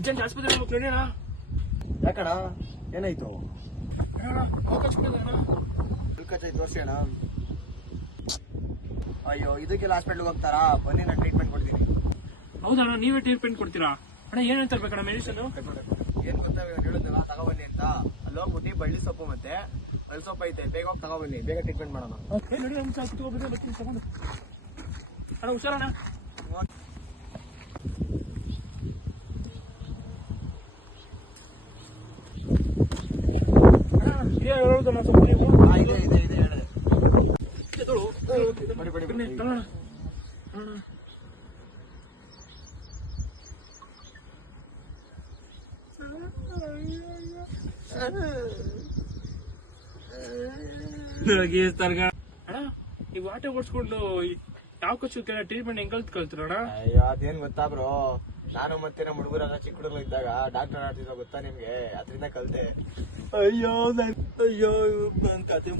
Urgent ಆಸ್ಪತ್ರೆ ಹೋಗ್ತೀನಿ ಅಣ್ಣ. ಯಾಕಣ ಏನಾಯ್ತು? ತೋರಿಸಿ ಅಣ್ಣ. ಅಯ್ಯೋ ಇದಕ್ಕೆಲ್ಲ ಹಾಸ್ಪಿಟ್ಲ್ಗೆ ಹೋಗ್ತಾರಾ? ಬನ್ನಿ ನಾನು ಟ್ರೀಟ್ಮೆಂಟ್ ಕೊಡ್ತೀನಿ. ಹೌದಣ್ಣ, ನೀವೇ ಟ್ರೀಟ್ಮೆಂಟ್ ಕೊಡ್ತೀರಾ? ಅಣ್ಣ ಏನ್ ತರ್ಬೇಕಣ್ಣ ಮೆಡಿಸಿನ್? ಏನ್ ಗೊತ್ತಾ ಹೇಳಿದ್ನಲ್ಲ, ತಗೊಬನ್ನಿ ಅಂತ. ಅಲ್ಲಿ ಹೋಗ್ಬಿಟ್ಟು ಬಳ್ಳಿ ಸೊಪ್ಪು ಮತ್ತೆ ಅಲ್ಲಿ ಸೊಪ್ಪು ಐತೆ, ಬೇಗ ಹೋಗಿ ತಗೊಬನ್ನಿ, ಬೇಗ ಟ್ರೀಟ್ಮೆಂಟ್ ಮಾಡೋಣ. ತಗೊಂಡು ಅಣ್ಣ ಹುಷಾರಣ್ಣ. ಹೇಳೋದಣ್ಣ ಸ್ವಲ್ಪ ನೀವು. ಇದೆ ಇದೆ ಇದೆ ಹೇಳಿದೆ. ಬಡಿ ಬಡಿ ಬಡಿ. ಅಣ್ಣ ಈ ವಾಟೆ ಓಡಿಸ್ಕೊಂಡು ಯಾವ ಕಚ್ಚು ಟ್ರೀಟ್ಮೆಂಟ್ ಹೆಂಗ್ ಕಲ್ತಿರೋಣ? ಅಯ್ಯೋ ಅದೇನ್ ಗೊತ್ತಾ ಬ್ರೋ, ನಾನು ಮತ್ತೆ ನಮ್ಮ ಹುಡುಗರೆಲ್ಲ ಚಿಕ್ಕ ಹುಡುಗರು ಇದ್ದಾಗ ಡಾಕ್ಟರ್ ಆಡ್ತಿದ್ದ ಗೊತ್ತಾ ನಿಮ್ಗೆ, ಅದರಿಂದ ಕಲ್ತೆ. ಅಯ್ಯೋ ಅಯ್ಯೋ ಕತೆ